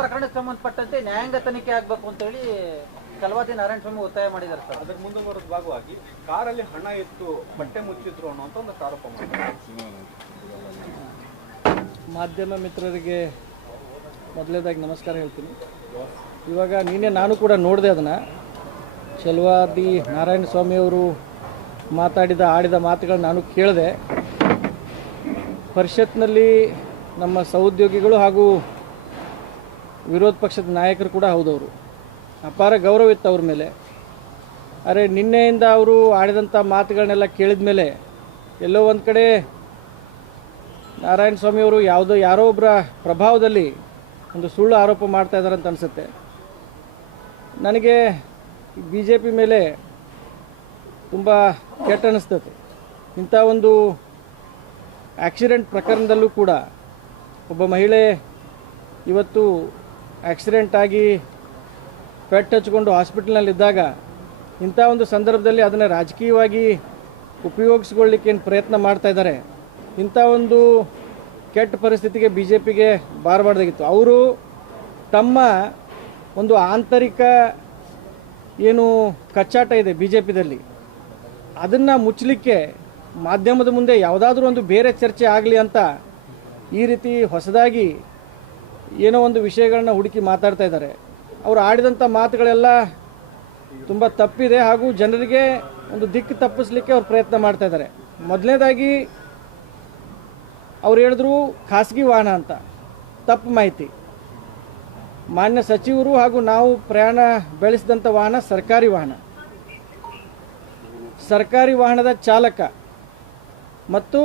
ಪ್ರಕರಣಕ್ಕೆ ಸಂಬಂಧಪಟ್ಟಂತೆ ನ್ಯಾಯಾಂಗ ತನಿಖೆ ಆಗಬೇಕು ಅಂತ ಹೇಳಿ ಕಲವಾದಿ ನಾರಾಯಣಸ್ವಾಮಿ ಒತ್ತಾಯ ಮಾಡಿದ್ದಾರೆ ಸರ್. ಅದಕ್ಕೆ ಮುಂದುವರೆದ ಭಾಗವಾಗಿ ಕಾರಲ್ಲಿ ಹಣ ಇತ್ತು, ಬಟ್ಟೆ ಮುಚ್ಚಿದ್ರು ಅನ್ನೋಂಥ ಒಂದು ಆರೋಪ ಮಾಡಿದ್ದಾರೆ. ಮಾಧ್ಯಮ ಮಿತ್ರರಿಗೆ ಮೊದಲನೇದಾಗಿ ನಮಸ್ಕಾರ ಹೇಳ್ತೀನಿ. ಇವಾಗ ನಾನು ಕೂಡ ನೋಡಿದೆ ಅದನ್ನು. ಕಲವಾದಿ ನಾರಾಯಣಸ್ವಾಮಿಯವರು ಆಡಿದ ಮಾತುಗಳನ್ನ ನಾನು ಕೇಳಿದೆ. ಪರಿಷತ್ನಲ್ಲಿ ನಮ್ಮ ಸಹೋದ್ಯೋಗಿಗಳು ಹಾಗೂ ವಿರೋಧ ಪಕ್ಷದ ನಾಯಕರು ಕೂಡ ಹೌದವರು. ಅಪಾರ ಗೌರವ ಇತ್ತು ಅವ್ರ ಮೇಲೆ. ಅರೆ ನಿನ್ನೆಯಿಂದ ಅವರು ಆಡಿದಂಥ ಮಾತುಗಳನ್ನೆಲ್ಲ ಕೇಳಿದ ಮೇಲೆ ಎಲ್ಲೋ ಒಂದು ಕಡೆ ನಾರಾಯಣಸ್ವಾಮಿಯವರು ಯಾರೋ ಒಬ್ಬರ ಪ್ರಭಾವದಲ್ಲಿ ಒಂದು ಸುಳ್ಳು ಆರೋಪ ಮಾಡ್ತಾ ಇದ್ದಾರೆ ಅಂತ ಅನಿಸುತ್ತೆ ನನಗೆ. BJP ಮೇಲೆ ತುಂಬ ಕೆಟ್ಟ ಅನಿಸ್ತದೆ. ಇಂಥ ಒಂದು ಆಕ್ಸಿಡೆಂಟ್ ಪ್ರಕರಣದಲ್ಲೂ ಕೂಡ ಒಬ್ಬ ಮಹಿಳೆ ಇವತ್ತು ಆಕ್ಸಿಡೆಂಟ್ ಆಗಿ ಪೆಟ್ಟು ಹಚ್ಕೊಂಡು ಹಾಸ್ಪಿಟಲ್ನಲ್ಲಿದ್ದಾಗ ಇಂಥ ಒಂದು ಸಂದರ್ಭದಲ್ಲಿ ಅದನ್ನು ರಾಜಕೀಯವಾಗಿ ಉಪಯೋಗಿಸ್ಕೊಳ್ಳಿಕ್ಕೆ ಏನು ಪ್ರಯತ್ನ ಮಾಡ್ತಾ ಇದ್ದಾರೆ. ಇಂಥ ಒಂದು ಕೆಟ್ಟ ಪರಿಸ್ಥಿತಿಗೆ BJPಗೆ ಬಾರಬಾರ್ದಾಗಿತ್ತು. ಅವರು ತಮ್ಮ ಒಂದು ಆಂತರಿಕ ಏನು ಕಚ್ಚಾಟ ಇದೆ BJPದಲ್ಲಿ ಅದನ್ನು ಮುಚ್ಚಲಿಕ್ಕೆ ಮಾಧ್ಯಮದ ಮುಂದೆ ಯಾವುದಾದ್ರೂ ಒಂದು ಬೇರೆ ಚರ್ಚೆ ಆಗಲಿ ಅಂತ ಈ ರೀತಿ ಹೊಸದಾಗಿ ಏನೋ ಒಂದು ವಿಷಯಗಳನ್ನ ಹುಡುಕಿ ಮಾತಾಡ್ತಾ ಇದ್ದಾರೆ. ಅವರು ಆಡಿದಂಥ ಮಾತುಗಳೆಲ್ಲ ತುಂಬ ತಪ್ಪಿದೆ ಹಾಗೂ ಜನರಿಗೆ ಒಂದು ದಿಕ್ಕು ತಪ್ಪಿಸ್ಲಿಕ್ಕೆ ಅವ್ರು ಪ್ರಯತ್ನ ಮಾಡ್ತಾ ಇದ್ದಾರೆ. ಮೊದಲನೇದಾಗಿ ಅವ್ರು ಹೇಳಿದ್ರು ಖಾಸಗಿ ವಾಹನ ಅಂತ, ತಪ್ಪು ಮಾಹಿತಿ. ಮಾನ್ಯ ಸಚಿವರು ಹಾಗೂ ನಾವು ಪ್ರಯಾಣ ಬೆಳೆಸಿದಂಥ ವಾಹನ ಸರ್ಕಾರಿ ವಾಹನ. ಸರ್ಕಾರಿ ವಾಹನದ ಚಾಲಕ ಮತ್ತು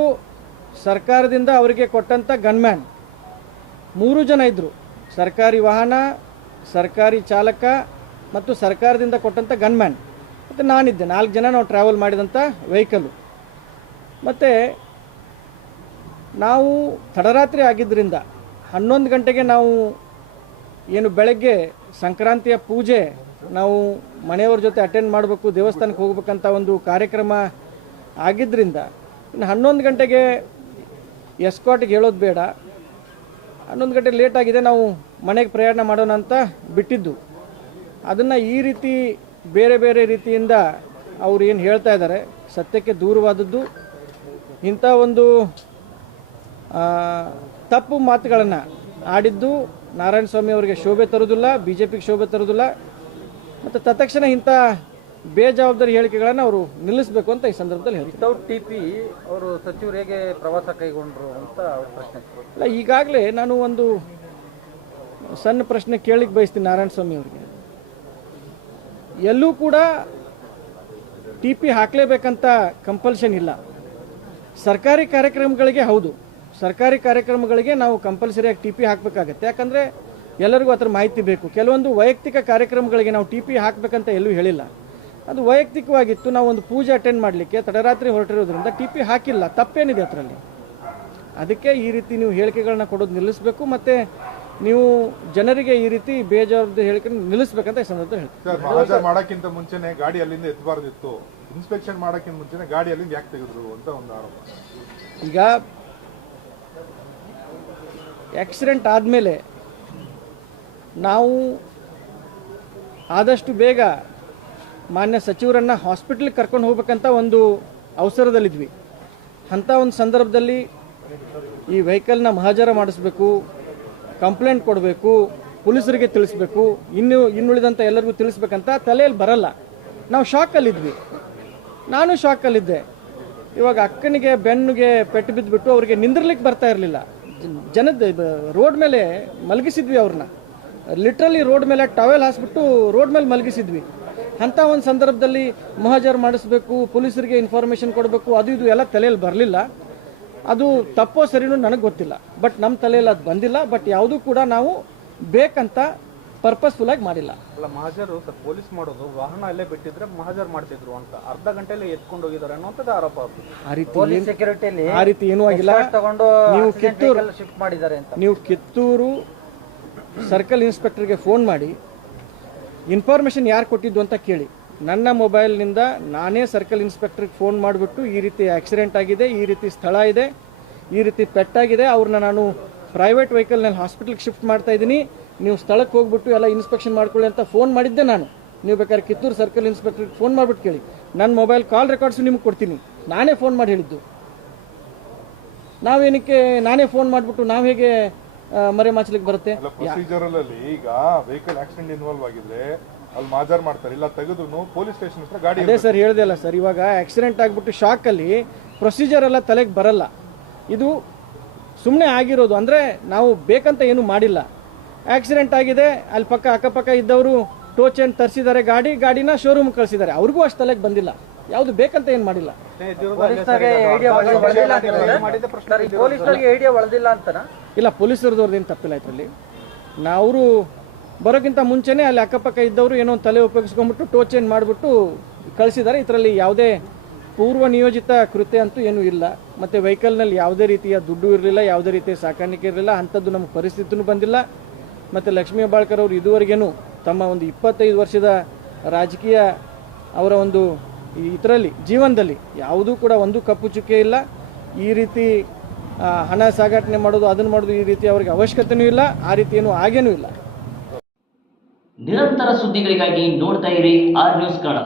ಸರ್ಕಾರದಿಂದ ಅವರಿಗೆ ಕೊಟ್ಟಂಥ ಗನ್ಮ್ಯಾನ್ 3 ಜನ ಇದ್ದರು. ಸರ್ಕಾರಿ ವಾಹನ, ಸರ್ಕಾರಿ ಚಾಲಕ ಮತ್ತು ಸರ್ಕಾರದಿಂದ ಕೊಟ್ಟಂಥ ಗನ್ಮ್ಯಾನ್ ಮತ್ತು ನಾನಿದ್ದೆ. 4 ಜನ ನಾವು ಟ್ರಾವೆಲ್ ಮಾಡಿದಂಥ ವೆಹಿಕಲ್ಲು. ಮತ್ತು ನಾವು ತಡರಾತ್ರಿ ಆಗಿದ್ದರಿಂದ 11 ಗಂಟೆಗೆ ನಾವು ಏನು ಬೆಳಗ್ಗೆ ಸಂಕ್ರಾಂತಿಯ ಪೂಜೆ ನಾವು ಮನೆಯವ್ರ ಜೊತೆ ಅಟೆಂಡ್ ಮಾಡಬೇಕು, ದೇವಸ್ಥಾನಕ್ಕೆ ಹೋಗ್ಬೇಕಂತ ಒಂದು ಕಾರ್ಯಕ್ರಮ ಆಗಿದ್ದರಿಂದ ಇನ್ನು 11 ಗಂಟೆಗೆ ಎಸ್ಕಾಟ್ಗೆ ಹೇಳೋದು ಬೇಡ, 11 ಗಂಟೆ ಲೇಟ್ ಆಗಿದೆ, ನಾವು ಮನೆಗೆ ಪ್ರಯಾಣ ಮಾಡೋಣ ಅಂತ ಬಿಟ್ಟಿದ್ದು. ಅದನ್ನು ಈ ರೀತಿ ಬೇರೆ ಬೇರೆ ರೀತಿಯಿಂದ ಅವ್ರು ಏನು ಹೇಳ್ತಾ ಇದ್ದಾರೆ ಸತ್ಯಕ್ಕೆ ದೂರವಾದದ್ದು. ಇಂಥ ಒಂದು ತಪ್ಪು ಮಾತುಗಳನ್ನು ಆಡಿದ್ದು ನಾರಾಯಣಸ್ವಾಮಿ ಅವರಿಗೆ ಶೋಭೆ ತರೋದಿಲ್ಲ, BJPಗೆ ಶೋಭೆ ತರೋದಿಲ್ಲ. ಮತ್ತು ತತ್ಕ್ಷಣ ಇಂಥ ಬೇಜವಾಬ್ದಾರಿ ಹೇಳಿಕೆಗಳನ್ನು ಅವರು ನಿಲ್ಲಿಸಬೇಕು ಅಂತ ಈ ಸಂದರ್ಭದಲ್ಲಿ ಹೇಳ್ತಾರೆ. ವಿತೌಟ್ TP ಅವರು ಸಚಿವರು ಹೇಗೆ ಪ್ರವಾಸ ಕೈಗೊಂಡ್ರು ಅಂತ ಅವ್ರ ಪ್ರಶ್ನೆ. ಅಲ್ಲ, ಈಗಾಗಲೇ ನಾನು ಒಂದು ಸಣ್ಣ ಪ್ರಶ್ನೆ ಕೇಳಲಿಕ್ಕೆ ಬಯಸ್ತೀನಿ ನಾರಾಯಣಸ್ವಾಮಿ ಅವರಿಗೆ. ಎಲ್ಲೂ ಕೂಡ TP ಹಾಕಲೇಬೇಕಂತ ಕಂಪಲ್ಷನ್ ಇಲ್ಲ. ಸರ್ಕಾರಿ ಕಾರ್ಯಕ್ರಮಗಳಿಗೆ ಹೌದು, ಸರ್ಕಾರಿ ಕಾರ್ಯಕ್ರಮಗಳಿಗೆ ನಾವು ಕಂಪಲ್ಸರಿಯಾಗಿ TP ಹಾಕಬೇಕಾಗತ್ತೆ. ಯಾಕಂದರೆ ಎಲ್ಲರಿಗೂ ಅದರ ಮಾಹಿತಿ ಬೇಕು. ಕೆಲವೊಂದು ವೈಯಕ್ತಿಕ ಕಾರ್ಯಕ್ರಮಗಳಿಗೆ ನಾವು TP ಹಾಕಬೇಕಂತ ಎಲ್ಲೂ ಹೇಳಿಲ್ಲ. ಅದು ವೈಯಕ್ತಿಕವಾಗಿತ್ತು. ನಾವು ಒಂದು ಪೂಜೆ ಅಟೆಂಡ್ ಮಾಡಲಿಕ್ಕೆ ತಡರಾತ್ರಿ ಹೊರಟಿರೋದ್ರಿಂದ TP ಹಾಕಿಲ್ಲ. ತಪ್ಪೇನಿದೆ ಅದರಲ್ಲಿ? ಅದಕ್ಕೆ ಈ ರೀತಿ ನೀವು ಹೇಳಿಕೆಗಳನ್ನ ಕೊಡೋದು ನಿಲ್ಲಿಸಬೇಕು. ಮತ್ತು ನೀವು ಜನರಿಗೆ ಈ ರೀತಿ ಬೇಜವಾಬ್ದಾರಿ ಹೇಳಿಕೆ ನಿಲ್ಲಿಸಬೇಕಂತ ಈ ಸಂದರ್ಭದಲ್ಲಿ ಹೇಳ್ತೀನಿ. ಮಹಾಜರ್ ಮಾಡೋಕ್ಕಿಂತ ಮುಂಚೆನೆ ಗಾಡಿ ಅಲ್ಲಿಂದ ಎತ್ತಬಾರ್ದಿತ್ತು, ಇನ್ಸ್ಪೆಕ್ಷನ್ ಮಾಡೋಕ್ಕಿಂತ ಮುಂಚೆನೆ ಗಾಡಿ ಅಲ್ಲಿಂದ ಯಾಕೆ ತೆಗೆದ್ರು ಅಂತ ಒಂದು ಆರೋಪ. ಈಗ ಆಕ್ಸಿಡೆಂಟ್ ಆದಮೇಲೆ ನಾವು ಆದಷ್ಟು ಬೇಗ ಮಾನ್ಯ ಸಚಿವರನ್ನು ಹಾಸ್ಪಿಟ್ಲಿಗೆ ಕರ್ಕೊಂಡು ಹೋಗ್ಬೇಕಂತ ಒಂದು ಅವಸರದಲ್ಲಿದ್ವಿ. ಅಂಥ ಒಂದು ಸಂದರ್ಭದಲ್ಲಿ ಈ ವೆಹಿಕಲ್ನ ಮಹಾಜರ ಮಾಡಿಸ್ಬೇಕು, ಕಂಪ್ಲೇಂಟ್ ಕೊಡಬೇಕು, ಪೊಲೀಸರಿಗೆ ತಿಳಿಸ್ಬೇಕು, ಇನ್ನುಳಿದಂಥ ಎಲ್ಲರಿಗೂ ತಿಳಿಸ್ಬೇಕಂತ ತಲೆಯಲ್ಲಿ ಬರಲ್ಲ. ನಾವು ಶಾಕಲ್ಲಿದ್ವಿ, ನಾನು ಶಾಕಲ್ಲಿದ್ದೆ. ಇವಾಗ ಅಕ್ಕನಿಗೆ ಬೆನ್ನಿಗೆ ಪೆಟ್ಟು ಬಿದ್ದುಬಿಟ್ಟು ಅವರಿಗೆ ನಿಂದಿರ್ಲಿಕ್ಕೆ ಬರ್ತಾ ಇರಲಿಲ್ಲ. ಜನದ ರೋಡ್ ಮೇಲೆ ಮಲಗಿಸಿದ್ವಿ ಅವ್ರನ್ನ. ಲಿಟ್ರಲಿ ರೋಡ್ ಮೇಲೆ ಟವೆಲ್ ಹಾಸ್ಬಿಟ್ಟು ರೋಡ್ ಮೇಲೆ ಮಲಗಿಸಿದ್ವಿ. ಅಂಥ ಒಂದು ಸಂದರ್ಭದಲ್ಲಿ ಮಹಾಜರ್ ಮಾಡಿಸ್ಬೇಕು, ಪೊಲೀಸರಿಗೆ ಇನ್ಫಾರ್ಮೇಷನ್ ಕೊಡಬೇಕು, ಅದು ಇದು ಎಲ್ಲ ತಲೆಯಲ್ಲಿ ಬರಲಿಲ್ಲ. ಅದು ತಪ್ಪೋ ಸರಿನೂ ನನಗೆ ಗೊತ್ತಿಲ್ಲ. ಬಟ್ ನಮ್ಮ ತಲೆಯಲ್ಲಿ ಅದು ಬಂದಿಲ್ಲ. ಬಟ್ ಯಾವುದೂ ಕೂಡ ನಾವು ಬೇಕಂತ ಪರ್ಪಸ್ಫುಲ್ ಆಗಿ ಮಾಡಿಲ್ಲ. ಅಲ್ಲ, ಮಹಾಜರು ಪೊಲೀಸ್ ಮಾಡೋದು ವಾಹನ ಅಲ್ಲೇ ಬಿಟ್ಟಿದ್ರೆ ಮಹಾಜರ್ ಮಾಡ್ತಿದ್ರು ಅಂತ, ಅರ್ಧ ಗಂಟೆಯಲ್ಲಿ ಎತ್ಕೊಂಡು ಹೋಗಿದ್ದಾರೆ ಅನ್ನೋಂಥದ್ದು ಆರೋಪ. ಆ ರೀತಿ ಏನೂ ಆಗಿಲ್ಲ. ನೀವು ಕಿತ್ತೂರು ಸರ್ಕಲ್ ಇನ್ಸ್ಪೆಕ್ಟರ್ಗೆ ಫೋನ್ ಮಾಡಿ ಇನ್ಫಾರ್ಮೇಷನ್ ಯಾರು ಕೊಟ್ಟಿದ್ದು ಅಂತ ಕೇಳಿ. ನನ್ನ ಮೊಬೈಲ್ನಿಂದ ನಾನೇ ಸರ್ಕಲ್ ಇನ್ಸ್ಪೆಕ್ಟರ್ಗೆ ಫೋನ್ ಮಾಡಿಬಿಟ್ಟು ಈ ರೀತಿ ಆಕ್ಸಿಡೆಂಟ್ ಆಗಿದೆ, ಈ ರೀತಿ ಸ್ಥಳ ಇದೆ, ಈ ರೀತಿ ಪೆಟ್ಟಾಗಿದೆ, ಅವ್ರನ್ನ ನಾನು ಪ್ರೈವೇಟ್ ವೆಹಿಕಲ್ನಲ್ಲಿ ಹಾಸ್ಪಿಟಲ್ಗೆ ಶಿಫ್ಟ್ ಮಾಡ್ತಾ ಇದ್ದೀನಿ, ನೀವು ಸ್ಥಳಕ್ಕೆ ಹೋಗ್ಬಿಟ್ಟು ಎಲ್ಲ ಇನ್ಸ್ಪೆಕ್ಷನ್ ಮಾಡ್ಕೊಳ್ಳಿ ಅಂತ ಫೋನ್ ಮಾಡಿದ್ದೆ ನಾನು. ನೀವು ಬೇಕಾದ್ರೆ ಕಿತ್ತೂರು ಸರ್ಕಲ್ ಇನ್ಸ್ಪೆಕ್ಟರ್ಗೆ ಫೋನ್ ಮಾಡಿಬಿಟ್ಟು ಕೇಳಿ, ನನ್ನ ಮೊಬೈಲ್ ಕಾಲ್ ರೆಕಾರ್ಡ್ಸು ನಿಮ್ಗೆ ಕೊಡ್ತೀನಿ. ನಾನೇ ಫೋನ್ ಮಾಡಿ ಹೇಳಿದ್ದು. ನಾವೇನಕ್ಕೆ ನಾನೇ ಫೋನ್ ಮಾಡಿಬಿಟ್ಟು ನಾವು ಹೇಗೆ ಮರೆಮಾಚಲಿಕ್ಕೆ ಬರುತ್ತೆ? ಪ್ರೊಸೀಜರ್ ಅಲ್ಲಿ ಈಗ ವೆಹಿಕಲ್ ಆಕ್ಸಿಡೆಂಟ್ ಇನ್ವಾಲ್ವ್ ಆಗಿದ್ರೆ ಅಲ್ಲಿ ಮಾಜಾರ್ ಮಾಡ್ತಾರೆ, ಇಲ್ಲ ತೆಗೆದ್ರು ಪೊಲೀಸ್ ಸ್ಟೇಷನ್ ಹತ್ರ ಗಾಡಿ. ಅದೇ ಸರ್ ಹೇಳ್ದೆ ಅಲ್ಲ ಸರ್, ಇವಾಗ ಆಕ್ಸಿಡೆಂಟ್ ಆಗಿಬಿಟ್ಟು ಶಾಕಲ್ಲಿ ಪ್ರೊಸೀಜರ್ ಎಲ್ಲ ತಲೆಗೆ ಬರಲ್ಲ. ಇದು ಸುಮ್ಮನೆ ಆಗಿರೋದು, ಅಂದರೆ ನಾವು ಬೇಕಂತ ಏನೂ ಮಾಡಿಲ್ಲ. ಆಕ್ಸಿಡೆಂಟ್ ಆಗಿದೆ, ಅಲ್ಲಿ ಅಕ್ಕಪಕ್ಕ ಇದ್ದವರು ಟೋ ಚೇನ್ ತರಿಸಿದ್ದಾರೆ, ಗಾಡಿನ ಶೋರೂಮ್ ಕಳಿಸಿದ್ದಾರೆ. ಅವ್ರಿಗೂ ಅಷ್ಟು ತಲೆಗೆ ಬಂದಿಲ್ಲ, ಯಾವುದು ಬೇಕಂತ ಏನು ಮಾಡಿಲ್ಲ. ಪೊಲೀಸರಿಗೆ ಐಡಿಯಾ ಒಳದಿಲ್ಲ ಅಂತನಾ? ಇಲ್ಲ, ಪೊಲೀಸರದವ್ರದ್ದು ಏನು ತಪ್ಪಿಲ್ಲ ಇದರಲ್ಲಿ. ಅವರು ಬರೋಕ್ಕಿಂತ ಮುಂಚೆನೇ ಅಲ್ಲಿ ಅಕ್ಕಪಕ್ಕ ಇದ್ದವರು ಏನೋ ಒಂದು ತಲೆ ಉಪಯೋಗಿಸ್ಕೊಂಡ್ಬಿಟ್ಟು ಟೋ ಚೇನ್ ಮಾಡಿಬಿಟ್ಟು ಕಳಿಸಿದ್ದಾರೆ. ಇದರಲ್ಲಿ ಯಾವುದೇ ಪೂರ್ವ ನಿಯೋಜಿತ ಕೃತ್ಯ ಅಂತೂ ಏನೂ ಇಲ್ಲ. ಮತ್ತು ವೆಹಿಕಲ್ನಲ್ಲಿ ಯಾವುದೇ ರೀತಿಯ ದುಡ್ಡು ಇರಲಿಲ್ಲ, ಯಾವುದೇ ರೀತಿಯ ಸಾಕಾಣಿಕೆ ಇರಲಿಲ್ಲ, ಅಂಥದ್ದು ನಮಗೆ ಪರಿಸ್ಥಿತಿನೂ ಬಂದಿಲ್ಲ. ಮತ್ತು ಲಕ್ಷ್ಮೀ ಹೆಬ್ಬಾಳ್ಕರ್ ಅವರು ಇದುವರೆಗೇನು ತಮ್ಮ ಒಂದು 25 ವರ್ಷದ ರಾಜಕೀಯ ಅವರ ಒಂದು ಇದರಲ್ಲಿ ಜೀವನದಲ್ಲಿ ಯಾವುದೂ ಕೂಡ ಒಂದು ಕಪ್ಪು ಚುಕ್ಕೆ ಇಲ್ಲ. ಈ ರೀತಿ ಹಣ ಸಾಗಾಟನೆ ಮಾಡೋದು, ಅದನ್ನು ಮಾಡೋದು, ಈ ರೀತಿ ಅವ್ರಿಗೆ ಅವಶ್ಯಕತೆಯೂ ಇಲ್ಲ, ಆ ರೀತಿ ಏನೂ ಆಗೇನೂ ಇಲ್ಲ. ನಿರಂತರ ಸುದ್ದಿಗಳಿಗಾಗಿ ನೋಡ್ತಾ ಇರಿ ಆರ್ ನ್ಯೂಸ್ ಕನ್ನಡ.